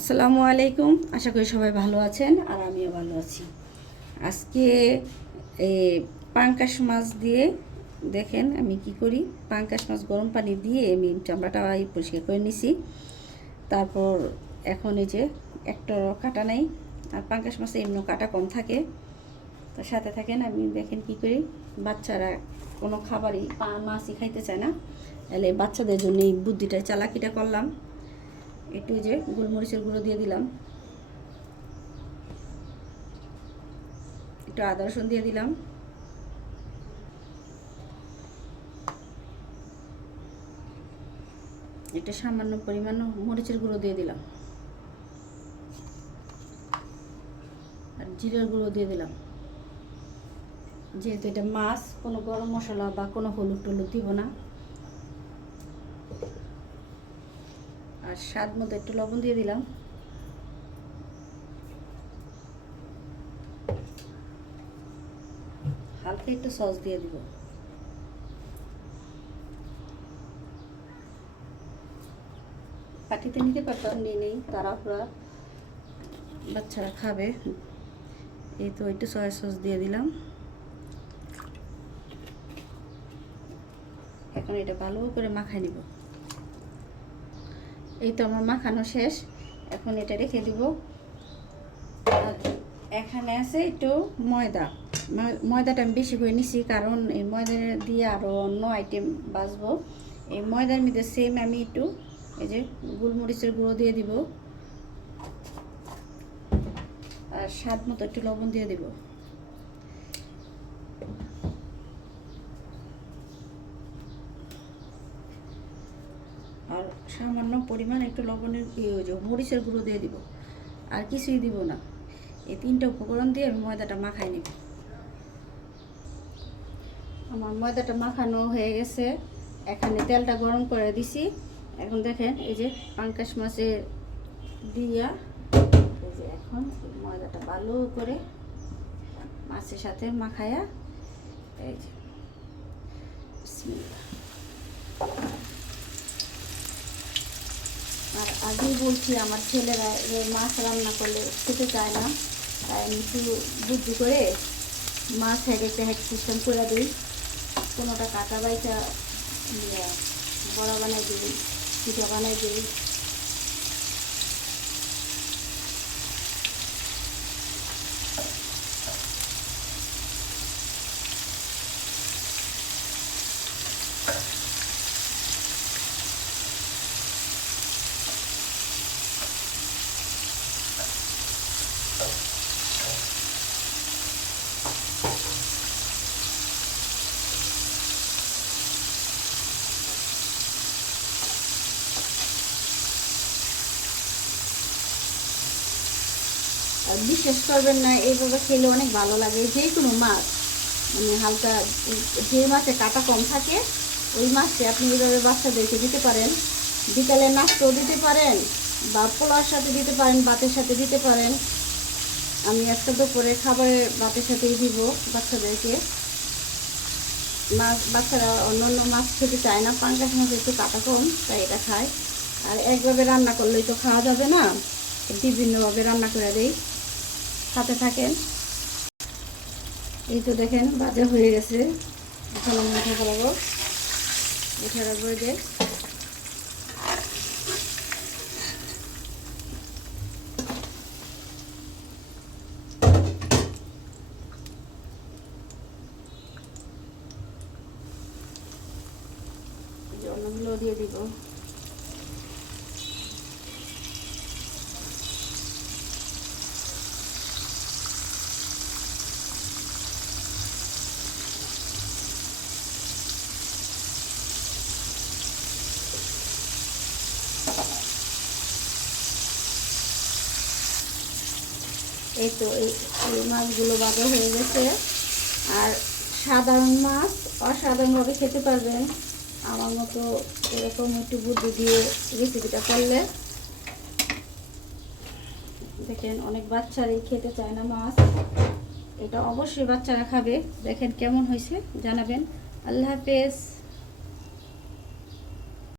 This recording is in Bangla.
আসসালামু আলাইকুম। আশা করি সবাই ভালো আছেন আর আমিও ভালো আছি। আজকে এই পাঙ্কাশ মাছ দিয়ে দেখেন আমি কি করি। পাঙ্কাশ মাছ গরম পানি দিয়ে আমি চামড়াটা পরিষ্কার করে নিছি। তারপর এখন এই যে একটা কাটা নাই, আর পাঙ্কাশ মাছে এমনি কাটা কম থাকে। তো সাথে থাকেন, আমি দেখেন কি করি। বাচ্চারা কোনো খাবারই মাছই খাইতে চায় না, তাহলে বাচ্চাদের জন্য এই বুদ্ধিটা চালাকিটা করলাম। একটু যে গোলমরিচের গুঁড়ো দিয়ে দিলাম, একটু আদা রসুন দিয়ে দিলাম, একটা সামান্য পরিমাণ মরিচের গুঁড়ো দিয়ে দিলাম, আর জিরার গুঁড়ো দিয়ে দিলাম। যেহেতু এটা মাছ, কোনো গরম মশলা বা কোনো হলুদ টলুদ দিব না। আর স্বাদ মতো একটু লবণ দিয়ে দিলাম। হালকা একটু সস দিয়ে দিব। পাটিতে নিতে পারতাম, নিয়ে নেই, তাড়াহুড়া বাচ্চারা খাবে। এই তো একটু সয়া সস দিয়ে দিলাম। এখন এটা ভালো করে মাখাই নিব। এই তো আমার মাখানো শেষ। এখন এটা রেখে দিব। আর এখানে আছে একটু ময়দা। ময়দাটা আমি বেশি করে নিছি, কারণ এই ময়দা দিয়ে আরও অন্য আইটেম বাছবো। এই ময়দার মধ্যে সেম আমি একটু এই যে গোলমরিচের গুঁড়ো দিয়ে দিব, আর স্বাদ মতো একটু লবণ দিয়ে দিব। আর সামান্য পরিমাণ একটু লবণের মরিচের গুঁড়ো দিয়ে দিব, আর কিছুই দিব না। এই তিনটা উপকরণ দিয়ে আমি ময়দাটা মাখাই নিব। আমার ময়দাটা মাখানো হয়ে গেছে। এখানে তেলটা গরম করে দিছি। এখন দেখেন এই যে পাঙ্কাশ মাছে দিয়া এই যে এখন ময়দাটা ভালো করে মাছের সাথে মাখায়া এই যে আর আগেই বলছি, আমার ছেলেরা মাছ রান্না করলে খেতে চায় না, তাই আমি একটু বুদ্ধি করে মাছ এক একটা হেড সিস্টেম করে দিই। কোনোটা কাটা বাইটা বড়া বানাই দিই, পিঠা বানাই দিই। আর বিশ্বাস করবেন না, এইভাবে খেলে অনেক ভালো লাগে। যে কোনো মাছ, মানে হালকা যে মাছে কাটা কম থাকে ওই মাছটি আপনি এইভাবে বাচ্চাদেরকে দিতে পারেন। বিকালে নাস্তাও দিতে পারেন, বা পোলার সাথে দিতে পারেন, ভাতের সাথে দিতে পারেন। আমি আজকে দুপুরে খাবারে ভাতের সাথেই দিব বাচ্চাদেরকে। মাছ বাচ্চারা অন্য অন্য মাছ খেতে চায় না, পাঙ্কাশ মাছ একটু কাটা কম, তাই এটা খায়। আর একভাবে রান্না করলেই তো খাওয়া যাবে না, বিভিন্নভাবে রান্না করে দেই। সাথে থাকেন। এই তো দেখেন ভাজা হয়ে গেছে। এখন আমি উঠে ফেলাবো। উঠে রাখবো যে অন্যগুলো দিয়ে দিব। এই তো এই মাছগুলো ভাজা হয়ে গেছে। আর সাধারণ মাছ অসাধারণভাবে খেতে পারবেন আমার মতো এরকম একটু বুদ্ধি দিয়ে রেসিপিটা করলে। দেখেন অনেক বাচ্চারাই খেতে চায় না মাছ, এটা অবশ্যই বাচ্চারা খাবে। দেখেন কেমন হয়েছে জানাবেন। আল্লাহ হাফেজ।